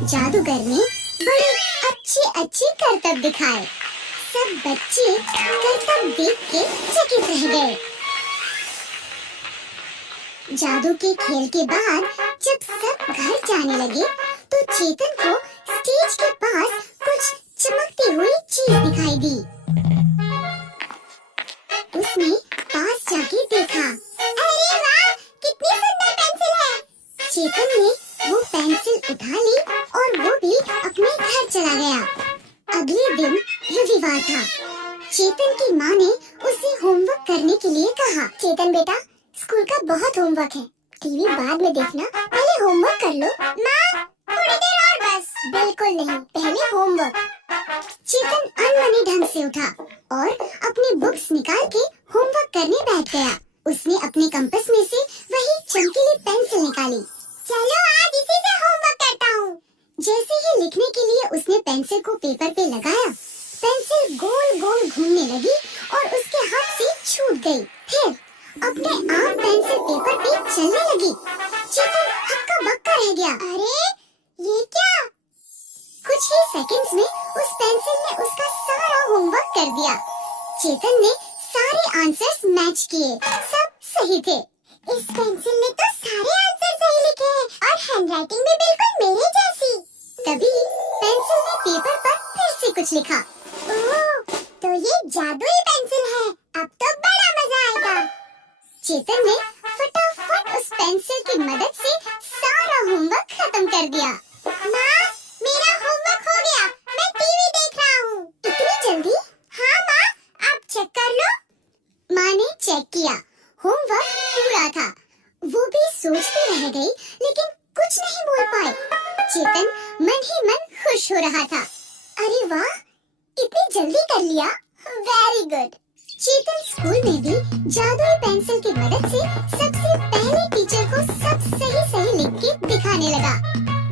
जादूगर ने बड़े अच्छे करतब दिखाए। सब बच्चे करतब देख के चकित रह गए। जादू के खेल के बाद जब सब घर जाने लगे तो चेतन को स्टेज के पास कुछ चमकती हुई चीज दिखाई दी। उसने पास जाके देखा। अरे वाह, कितनी सुंदर पेंसिल है। चेतन ने वो पेंसिल उठा ली और वो भी अपने घर चला गया। अगले दिन रविवार था। चेतन की माँ ने उसे होमवर्क करने के लिए कहा। चेतन बेटा, स्कूल का बहुत होमवर्क है, टीवी बाद में देखना, पहले होमवर्क कर लो। माँ, थोड़ी देर और बस। बिल्कुल नहीं, पहले होमवर्क। चेतन अनमने ढंग से उठा और अपनी बुक्स निकाल के होमवर्क करने बैठ गया। उसने अपने कंपास में से वही चमकीली पेंसिल निकाली। चलो आज इसी से होमवर्क करता हूँ। जैसे ही लिखने के लिए उसने पेंसिल को पेपर पे लगाया, पेंसिल गोल गोल घूमने लगी और उसके हाथ से छूट गई। फिर अपने आप पेंसिल पेपर पे चलने लगी। चेतन हक्का बक्का रह गया। अरे ये क्या? कुछ ही सेकंड्स में उस पेंसिल ने उसका सारा होमवर्क कर दिया। चेतन ने सारे आंसर्स मैच किए, सब सही थे। इस पेंसिल ने तो सारे आंसर सही लिखे हैं और हैंडराइटिंग भी बिल्कुल मेरे जैसी। तभी पेंसिल ने पेपर पर फिर से कुछ लिखा। ओह, तो ये जादुई पेंसिल है, अब तो बड़ा मजा आएगा। चेतन ने फटाफट उस पेंसिल की मदद से सारा होमवर्क खत्म कर दिया। माँ, मेरा होमवर्क हो गया, मैं टीवी देख रहा हूँ। इतनी जल्दी? हाँ माँ, आप चेक कर लो। माँ ने चेक किया, होमवर्क पूरा था। वो भी सोचती रह गई लेकिन कुछ नहीं बोल पाई। चेतन मन ही मन खुश हो रहा था। अरे वाह, इतनी जल्दी कर लिया, वेरी गुड। चेतन स्कूल में भी जादुई पेंसिल की मदद से सबसे पहले टीचर को सब सही लिख के दिखाने लगा।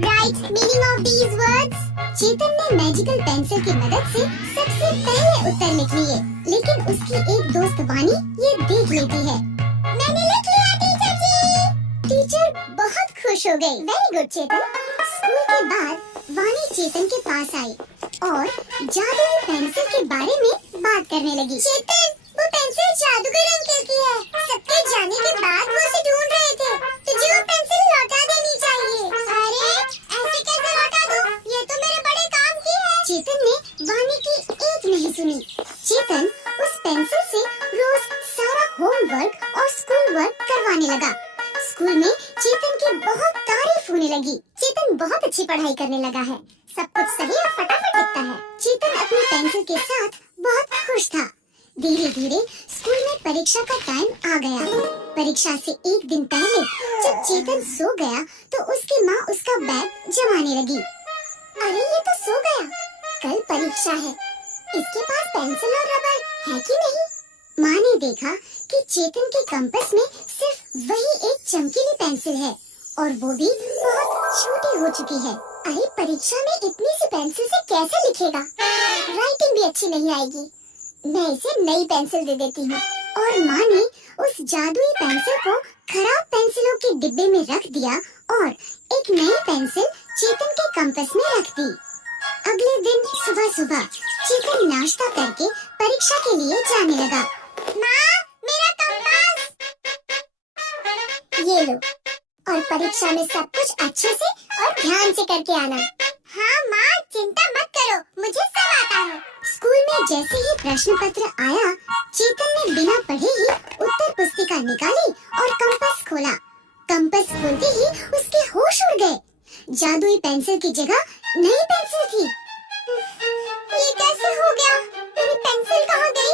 Write meaning of these words. Chetan ने मैजिकल पेंसिल की मदद से सबसे पहले उत्तर लिख लिए, लेकिन उसकी एक दोस्त वानी ये देख लेती है। मैंने लिख लिया टीचर जी। टीचर बहुत खुश हो गई। वेरी गुड चेतन। स्कूल के बाद वानी चेतन के पास आई और जादुई पेंसिल के बारे में बात करने लगी। चेतन, वो पेंसिल जादूगर अंकल की है। सबके जाने के बाद वो उसे ढूंढ रहे थे। तुझे वो पेंसिल लौटा देनी चाहिए। अरे ऐसे कैसे लौटा दूं? ये तो मेरे बड़े काम की है। चेतन ने वानी की एक नहीं सुनी। चेतन उस पेंसिल से रोज सारा होमवर्क और स्कूल वर्क करवाने लगा। स्कूल में चेतन की बहुत तारीफ होने लगी। चेतन बहुत अच्छी पढ़ाई करने लगा है, सब कुछ सही और फटाफट लिखता है। चेतन अपनी पेंसिल के साथ बहुत खुश था। धीरे धीरे स्कूल में परीक्षा का टाइम आ गया। परीक्षा से एक दिन पहले जब चेतन सो गया तो उसकी माँ उसका बैग जमाने लगी। अरे ये तो सो गया, कल परीक्षा है, इसके पास पेंसिल और रबर है कि नहीं? माँ ने देखा कि चेतन के कंपास में सिर्फ वही एक चमकीली पेंसिल है और वो भी बहुत छोटी हो चुकी है। अरे परीक्षा में इतनी सी पेंसिल से कैसे लिखेगा? राइटिंग भी अच्छी नहीं आएगी। मैं इसे नई पेंसिल दे देती हूँ। और माँ ने उस जादुई पेंसिल को खराब पेंसिलों के डिब्बे में रख दिया और एक नई पेंसिल चेतन के कंपास में रख दी। अगले दिन सुबह चेतन नाश्ता करके परीक्षा के लिए जाने लगा। माँ, मेरा कंपास। ये लो, और परीक्षा में सब कुछ अच्छे से और ध्यान से करके आना। हाँ माँ, चिंता मत करो, मुझे सब आता है। स्कूल में जैसे ही प्रश्न पत्र आया, चेतन ने बिना पढ़े ही उत्तर पुस्तिका निकाली और कंपास खोला। कंपास खोलते ही उसके होश उड़ गए। जादुई पेंसिल की जगह नई पेंसिल थी। ये कैसे हो गया? मेरी पेंसिल कहाँ गई?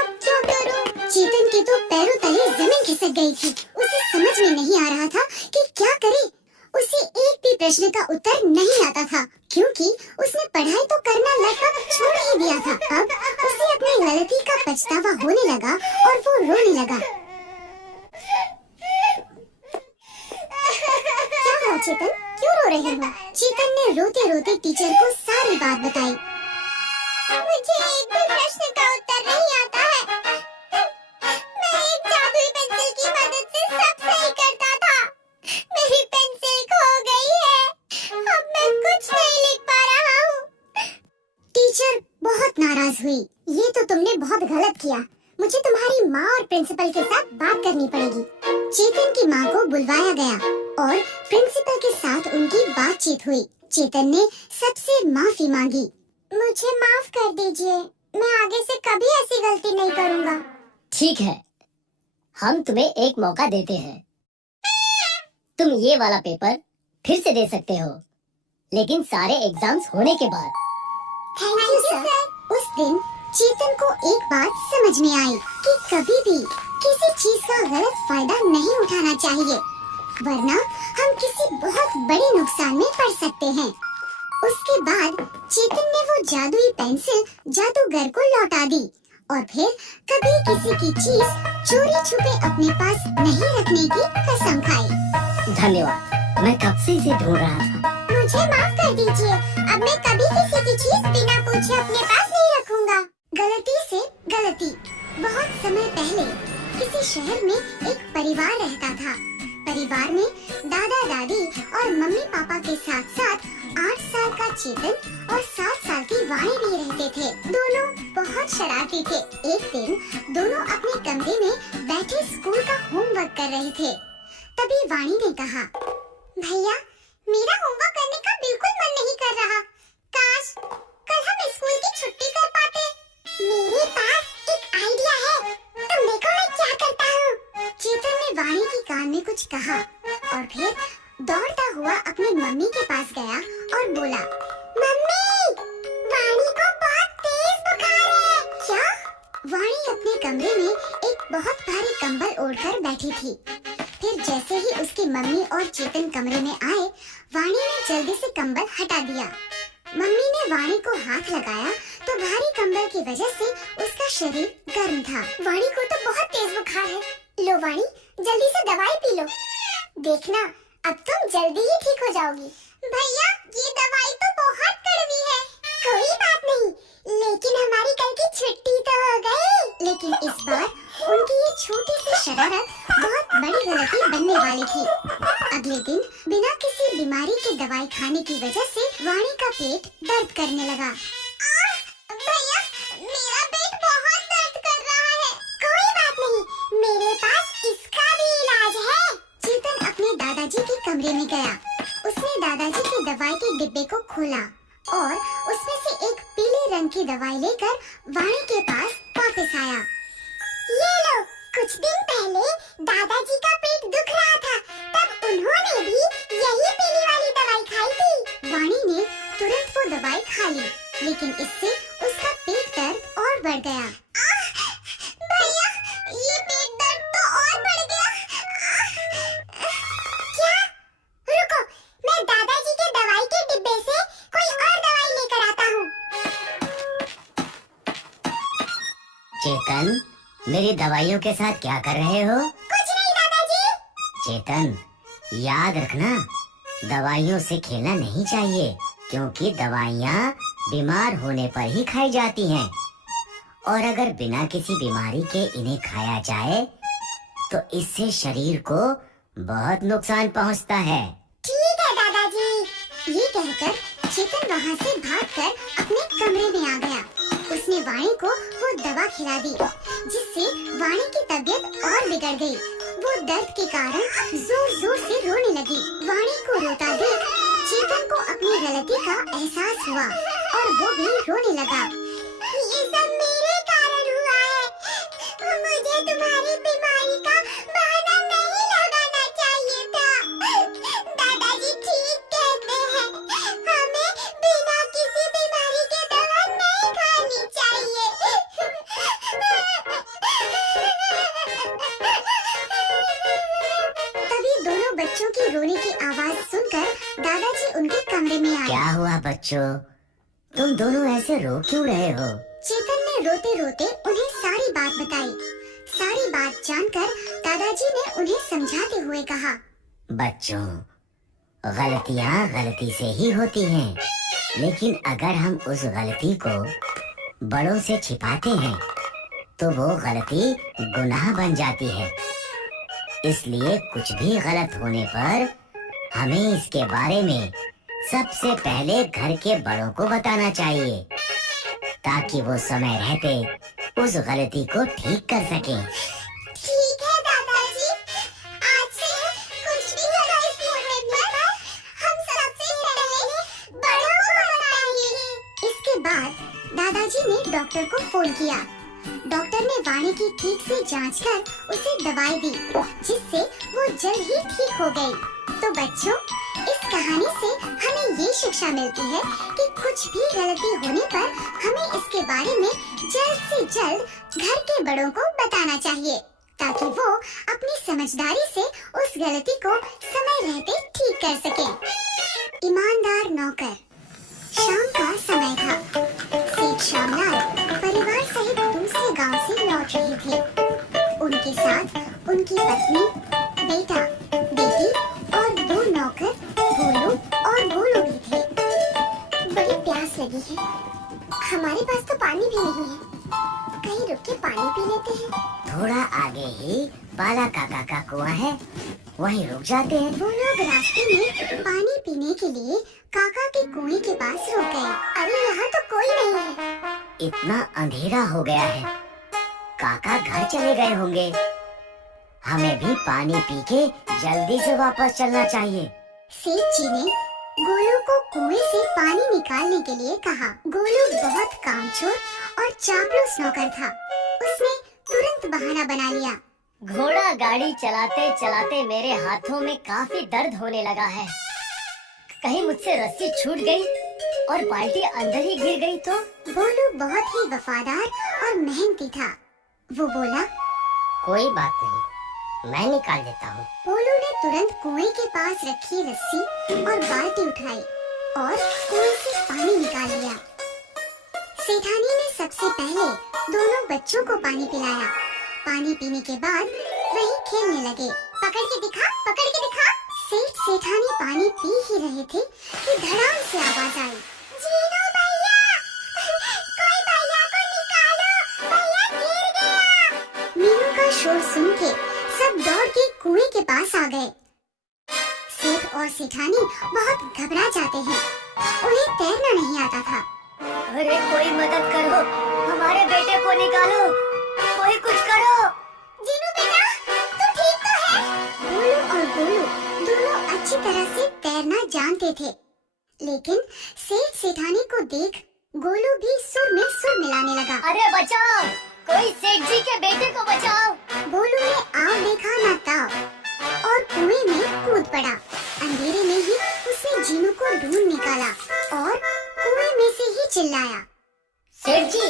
अब क्या करूं? चेतन के तो पैरों तले जमीन खिसक गई थी। उसे समझ में नहीं आ रहा था कि क्या करे। उसे एक भी प्रश्न का उत्तर नहीं आता था, क्योंकि उसने पढ़ाई तो करना लगभग छोड़ ही दिया था। अब उसे अपनी गलती का पछतावा होने लगा और वो रोने लगा। क्या हुआ चेतन, क्यों रो रहे हो? चेतन ने रोते रोते टीचर को सारी बात बताई। मुझे एक भी प्रश्न का उत्तर नहीं आता है। मैं एक जादुई पेंसिल की मदद से सब सही करता था। मेरी पेंसिल खो गई है। अब मैं कुछ आवाज हुई। ये तो तुमने बहुत गलत किया। मुझे तुम्हारी माँ और प्रिंसिपल के साथ बात करनी पड़ेगी। चेतन की माँ को बुलवाया गया और प्रिंसिपल के साथ उनकी बातचीत हुई। चेतन ने सबसे माफी मांगी। मुझे माफ कर दीजिए, मैं आगे से कभी ऐसी गलती नहीं करूँगा। ठीक है, हम तुम्हें एक मौका देते हैं। तुम ये वाला पेपर फिर से दे सकते हो, लेकिन सारे एग्जाम्स होने के बाद। Thank you sir. उस दिन चेतन को एक बात समझ में आई कि कभी भी किसी चीज का गलत फायदा नहीं उठाना चाहिए, वरना हम किसी बहुत बड़े नुकसान में पड़ सकते हैं। उसके बाद चेतन ने वो जादुई पेंसिल जादूगर को लौटा दी और फिर कभी किसी की चीज चोरी छुपे अपने पास नहीं रखने की कसम खाई। धन्यवाद, मैं कब से इसे ढूंढ रहा था। मुझे माफ कर दीजिए, अब मैं कभी किसी की चीज बिना पूछे अपने पास नहीं रखूंगा। गलती से गलती। बहुत समय पहले किसी शहर में एक परिवार रहता था। परिवार में दादा दादी और मम्मी पापा के साथ साथ 8 साल का चेतन और 7 साल की वाणी भी रहते थे। दोनों बहुत शरारती थे। एक दिन दोनों अपने कमरे में बैठे स्कूल का होमवर्क कर रहे थे। तभी वाणी ने कहा, भैया मेरा होमवर्क करने का बिल्कुल मन नहीं कर रहा। काश कल हम स्कूल की छुट्टी कर पाते। मेरे पास एक आइडिया है, तुम देखो मैं क्या करता हूँ। चेतन ने वाणी की कान में कुछ कहा और फिर दौड़ता हुआ अपनी मम्मी के पास गया और बोला, मम्मी वाणी को बहुत तेज बुखार है। क्या? वाणी अपने कमरे में एक बहुत भारी कंबल ओढ़कर बैठी थी। फिर जैसे ही उसकी मम्मी और चेतन कमरे में आए, वाणी ने जल्दी से कंबल हटा दिया। मम्मी ने वाणी को हाथ लगाया तो भारी कंबल की वजह से उसका शरीर गर्म था। वाणी को तो बहुत तेज बुखार है। लो वाणी, जल्दी से दवाई पी लो। देखना अब तुम जल्दी ही ठीक हो जाओगी। भैया ये दवाई तो बहुत कड़वी है। कोई बात नहीं, लेकिन हमारी कल की छुट्टी तो हो गई। लेकिन इस बार उनकी ये छोटी सी शरारत बहुत बड़ी गलती बनने वाली थी। अगले दिन बिना किसी बीमारी की दवाई खाने की वजह से वाणी का पेट दर्द करने लगा। भैया मेरा पेट बहुत दर्द कर रहा है। कोई बात नहीं, मेरे पास इसका भी इलाज है। चेतन अपने दादाजी के कमरे में गया। उसने दादाजी की दवाई के डिब्बे को खोला और उसमें से एक पीले रंग की दवाई लेकर वाणी के पास वापस आया। ये लो, कुछ दिन पहले दादाजी का पेट दुख रहा था, तब उन्होंने भी यही पीली वाली दवाई खाई थी। वाणी ने तुरंत वो दवाई खा ली, लेकिन इससे उसका पेट दर्द और बढ़ गया। भैया ये पेट दर्द तो और बढ़ गया। क्या? रुको, मैं दादाजी के दवाई के डिब्बे से कोई और दवाई लेकर आता हूँ। चेतन, मेरी दवाइयों के साथ क्या कर रहे हो? कुछ नहीं दादाजी। चेतन, याद रखना, दवाइयों से खेलना नहीं चाहिए, क्योंकि दवाइयाँ बीमार होने पर ही खाई जाती हैं, और अगर बिना किसी बीमारी के इन्हें खाया जाए तो इससे शरीर को बहुत नुकसान पहुंचता है। ठीक है दादाजी। ये कहकर चेतन वहाँ से भागकर अपने कमरे में आ गया। उसने वाणी को वो दवा खिला दी, जिससे वाणी की तबीयत और बिगड़ गई। वो दर्द के कारण जोर जोर से रोने लगी। वाणी को रोता देख चेतन को अपनी गलती का एहसास हुआ और वो भी रोने लगा। ये सब मेरे कारण हुआ है। मुझे तुम्हारी बीमारी का बहाना नहीं लगाना चाहिए था। दादाजी ठीक कहते हैं, हमें बिना किसी बीमारी के दवा नहीं खानी चाहिए। तभी दोनों बच्चों की रोने की आवाज सुनकर दादाजी उनके कमरे में आए। क्या हुआ बच्चों, तुम दोनों ऐसे रो क्यों रहे हो? चेतन ने रोते रोते उन्हें सारी बात बताई। सारी बात जानकर दादाजी ने उन्हें समझाते हुए कहा, बच्चों, गलतियाँ गलती से ही होती हैं, लेकिन अगर हम उस गलती को बड़ों से छिपाते हैं तो वो गलती गुनाह बन जाती है। इसलिए कुछ भी गलत होने पर हमें इसके बारे में सबसे पहले घर के बड़ों को बताना चाहिए, ताकि वो समय रहते उस गलती को ठीक कर सके। ठीक है दादाजी, आज से कुछ भी गलत होने पर हम सबसे पहले बड़ों को बताएंगे। इसके बाद दादाजी ने डॉक्टर को फोन किया। डॉक्टर ने वाणी की ठीक से जांच कर उसे दवाई दी, जिससे वो जल्द ही ठीक हो गई। तो बच्चों, इस कहानी से हमें ये शिक्षा मिलती है कि कुछ भी गलती होने पर हमें इसके बारे में जल्द से जल्द घर के बड़ों को बताना चाहिए, ताकि वो अपनी समझदारी से उस गलती को समय रहते ठीक कर सकें। ईमानदार नौकर। शाम का समय था। सेठ श्यामलाल परिवार सहित दूसरे गांव से लौट रहे थे। उनके साथ उनकी पत्नी, बेटा, बेटी और 2 नौकर भोलू और गोलू भी थे। बड़ी प्यास लगी है। हमारे पास तो पानी भी नहीं है। कहीं रुक के पानी पी लेते हैं। थोड़ा आगे ही बाला काका का कुआं है, वहीं रुक जाते हैं। वो लोग रास्ते में पानी पीने के लिए काका के कुएं के पास रुक गए। अरे यहाँ तो कोई नहीं है। इतना अंधेरा हो गया है, काका घर चले गए होंगे। हमें भी पानी पी के जल्दी से वापस चलना चाहिए। सेठ जी ने गोलू को कुएं से पानी निकालने के लिए कहा। गोलू बहुत कामचोर और चापलूस नौकर था। उसने तुरंत बहाना बना लिया। घोड़ा गाड़ी चलाते चलाते मेरे हाथों में काफी दर्द होने लगा है। कहीं मुझसे रस्सी छूट गई और बाल्टी अंदर ही गिर गई तो? गोलू बहुत ही वफादार और मेहनती था। वो बोला, कोई बात नहीं, मैं निकाल देता हूँ। गोलू ने तुरंत कुएं के पास रखी रस्सी और बाल्टी उठाई और कुएं से पानी निकाल लिया। सेठानी ने सबसे पहले दोनों बच्चों को पानी पिलाया। पानी पीने के बाद वही खेलने लगे। पकड़ के दिखा, पकड़ के दिखा। सेठ सेठानी पानी पी ही रहे थे कि धड़ाम से आवाज आई, जीनू भैया, कोई भैया को निकालो, भैया गिर गया। मीनू का शोर सुन के सब दौड़ के कुएं के पास आ गए। सेठ और सेठानी बहुत घबरा जाते हैं। उन्हें तैरना नहीं आता था। अरे कोई मदद करो, हमारे बेटे को निकालो, कोई कुछ करो। जीनू बेटा, तू ठीक तो है? गोलू और गोलू दोनों अच्छी तरह से तैरना जानते थे, लेकिन सेठ सेठानी को देख गोलू भी सुर में सुर मिलाने लगा। अरे बचाओ, कोई सेठ जी के बेटे को बचाओ। गोलू ने आव देखा ना ताव और कुएं में कूद पड़ा। अंधेरे में ही उसने जीनू को ढूंढ निकाला और कुएं में से ही चिल्लाया, सेठ जी,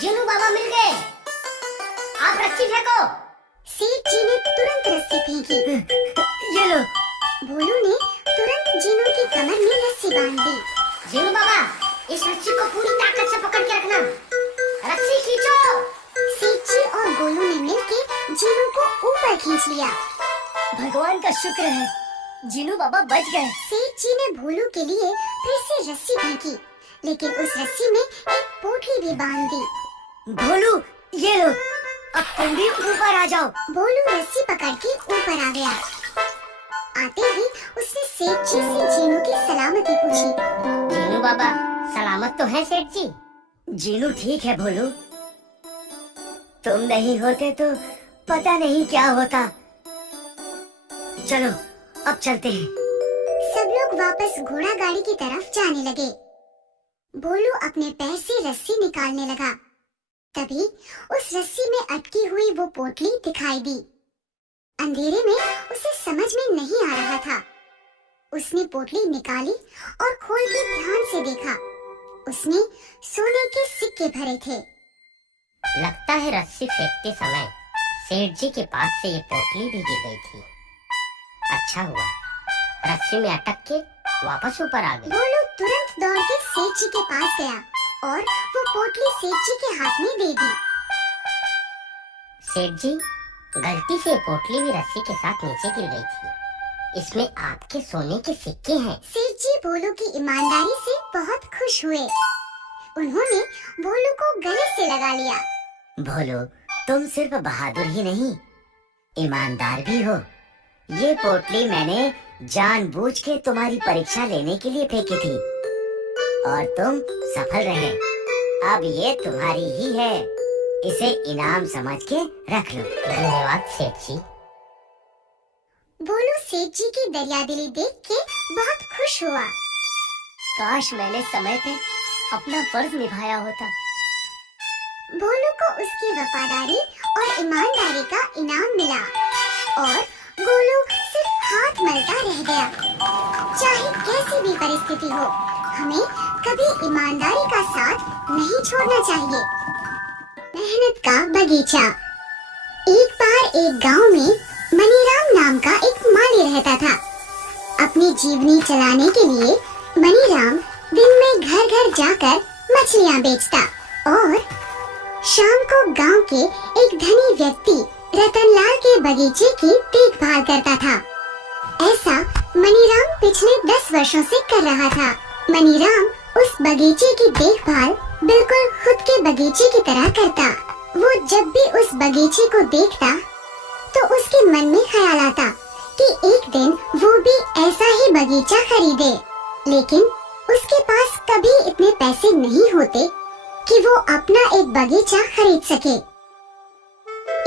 जीनू बाबा मिल गए, आप रस्सी फेंको। सेठ जी ने तुरंत रस्सी फेंकी। ये लो। भोलू ने तुरंत जीनू की कमर में रस्सी बांध दी। जीनू बाबा, इस रस्सी को पूरी ताकत से पकड़ के रखना, रस्सी खींचो। सेठ जी और गोलू ने मिलकर जीनू को ऊपर खींच लिया। भगवान का शुक्र है, जीनू बाबा बच गए। सेठ जी ने भोलू के लिए फिर से रस्सी फेंकी, लेकिन उस रस्सी में एक पोटली भी बांध दी। भोलू, ये लो, अब तुम भी ऊपर आ जाओ। भोलू रस्सी पकड़ के ऊपर आ गया। आते ही उसने सेठ जी से जीनू की सलामती पूछी। जीनू बाबा सलामत तो है सेठ जी? जीनू ठीक है भोलू, तुम नहीं होते तो पता नहीं क्या होता। चलो अब चलते हैं। सब लोग वापस घोड़ा गाड़ी की तरफ जाने लगे। भोलू अपने पैर से रस्सी निकालने लगा। तभी उस रस्सी में अटकी हुई वो पोटली दिखाई दी। अंधेरे में उसे समझ में नहीं आ रहा था। उसने पोटली निकाली और खोल के ध्यान से देखा। उसने सोने के सिक्के भरे थे। लगता है रस्सी फेंकते समय सेठ जी के पास से ये पोटली भी गिर गई थी। अच्छा हुआ रस्सी में अटक के वापस ऊपर आ गई। भोलू तुरंत दौड़ के सेठ जी के पास गया और वो पोटली सेठ जी के हाथ में दे दी। सेठ जी, गलती से पोटली भी रस्सी के साथ नीचे गिर गई थी। इसमें आपके सोने के सिक्के हैं। सेठ जी भोलू की ईमानदारी से बहुत खुश हुए। उन्होंने भोलू को गले से लगा लिया। भोलू, तुम सिर्फ बहादुर ही नहीं, ईमानदार भी हो। ये पोटली मैंने जानबूझ के तुम्हारी परीक्षा लेने के लिए फेंकी थी और तुम सफल रहे। अब ये तुम्हारी ही है, इसे इनाम समझ के रख लो। धन्यवाद सेठ जी। भोलू सेठ जी की दरियादिली देख के बहुत खुश हुआ। काश मैंने समय पे अपना फर्ज निभाया होता। भोलू को उसकी वफादारी और ईमानदारी का इनाम मिला और गोलू सिर्फ हाथ मलता रह गया। चाहे कैसी भी परिस्थिति हो, हमें कभी ईमानदारी का साथ नहीं छोड़ना चाहिए। मेहनत का बगीचा। एक बार एक गांव में मनीराम नाम का एक माली रहता था। अपनी जीवनी चलाने के लिए मनीराम दिन में घर घर जाकर मछलियां बेचता और शाम को गांव के एक धनी व्यक्ति रतनलाल के बगीचे की देखभाल करता था। ऐसा मनीराम पिछले 10 वर्षों से कर रहा था। मनीराम उस बगीचे की देखभाल बिल्कुल खुद के बगीचे की तरह करता। वो जब भी उस बगीचे को देखता तो उसके मन में ख्याल आता कि एक दिन वो भी ऐसा ही बगीचा खरीदे, लेकिन उसके पास कभी इतने पैसे नहीं होते कि वो अपना एक बगीचा खरीद सके।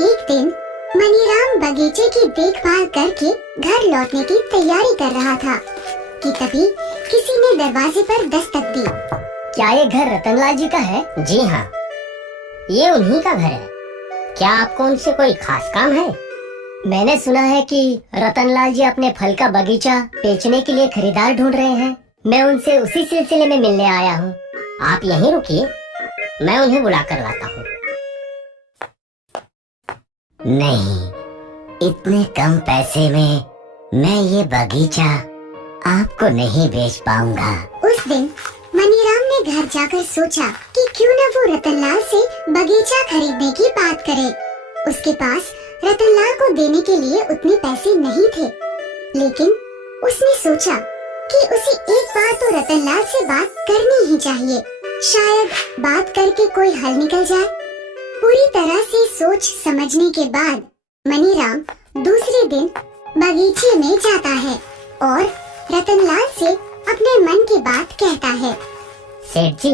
एक दिन मनीराम बगीचे की देखभाल करके घर लौटने की तैयारी कर रहा था कि तभी किसी ने दरवाजे पर दस्तक दी। क्या ये घर रतनलाल जी का है? जी हाँ, ये उन्हीं का घर है। क्या आपको उनसे कोई खास काम है? मैंने सुना है कि रतनलाल जी अपने फल का बगीचा बेचने के लिए खरीदार ढूंढ रहे हैं। मैं उनसे उसी सिलसिले में मिलने आया हूँ। आप यहीं रुकिए, मैं उन्हें बुला कर लाता हूँ। नहीं, इतने कम पैसे में मैं ये बगीचा आपको नहीं बेच पाऊंगा। उस दिन मनीराम ने घर जाकर सोचा कि क्यों न वो रतनलाल से बगीचा खरीदने की बात करे। उसके पास रतनलाल को देने के लिए उतने पैसे नहीं थे, लेकिन उसने सोचा कि उसे एक बार तो रतनलाल से बात करनी ही चाहिए। शायद बात करके कोई हल निकल जाए। पूरी तरह से सोच समझने के बाद मनीराम दूसरे दिन बगीचे में जाता है और रतनलाल से अपने मन की बात कहता है। सेठ जी,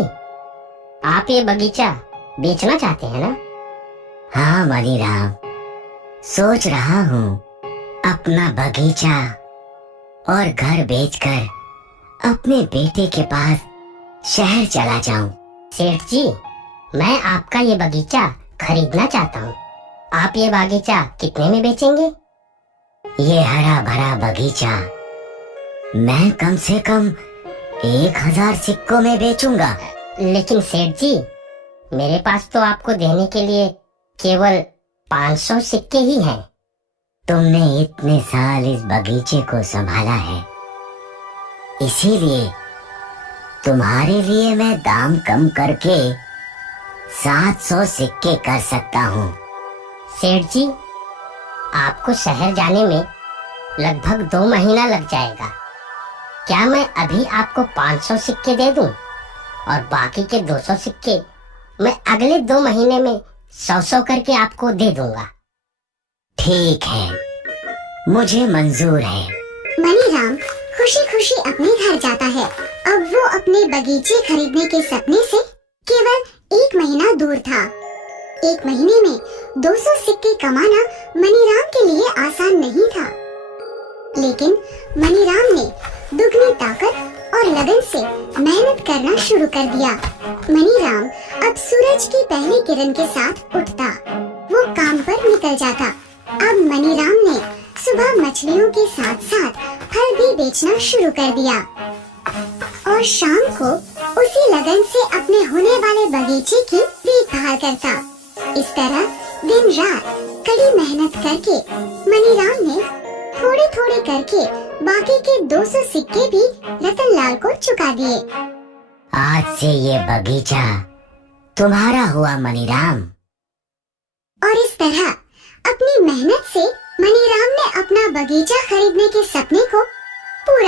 आप ये बगीचा बेचना चाहते हैं ना? हाँ मनीराम, सोच रहा हूँ अपना बगीचा और घर बेचकर अपने बेटे के पास शहर चला जाऊं। सेठ जी, मैं आपका ये बगीचा खरीदना चाहता हूँ। आप ये बगीचा कितने में बेचेंगे? ये हरा भरा बगीचा मैं कम से कम 1000 सिक्कों में बेचूंगा। लेकिन सेठ जी, मेरे पास तो आपको देने के लिए केवल 500 सिक्के ही हैं। तुमने इतने साल इस बगीचे को संभाला है, इसीलिए तुम्हारे लिए मैं दाम कम करके 700 सिक्के कर सकता हूँ। सेठ जी, आपको शहर जाने में लगभग 2 महीना लग जाएगा। क्या मैं अभी आपको 500 सिक्के दे दूं और बाकी के 200 सिक्के मैं अगले 2 महीने में 100 करके आपको दे दूंगा? ठीक है, मुझे मंजूर है। मनीराम खुशी खुशी अपने घर जाता है। अब वो अपने बगीचे खरीदने के सपने से केवल 1 महीना दूर था। 1 महीने में 200 सिक्के कमाना मनीराम के लिए आसान नहीं था, लेकिन मनीराम ने दुगनी ताकत और लगन से मेहनत करना शुरू कर दिया। मनीराम अब सूरज की पहली किरण के साथ उठता, वो काम पर निकल जाता। अब मनीराम ने सुबह मछलियों के साथ साथ फल भी बेचना शुरू कर दिया और शाम को उसी लगन से अपने होने वाले बगीचे की देखभाल करता। इस तरह दिन रात कड़ी मेहनत करके मनीराम ने थोड़े थोड़े करके बाकी के 200 सिक्के भी रतनलाल को चुका दिए। आज से ये बगीचा तुम्हारा हुआ मनीराम। और इस तरह अपनी मेहनत से मनीराम ने अपना बगीचा खरीदने के सपने को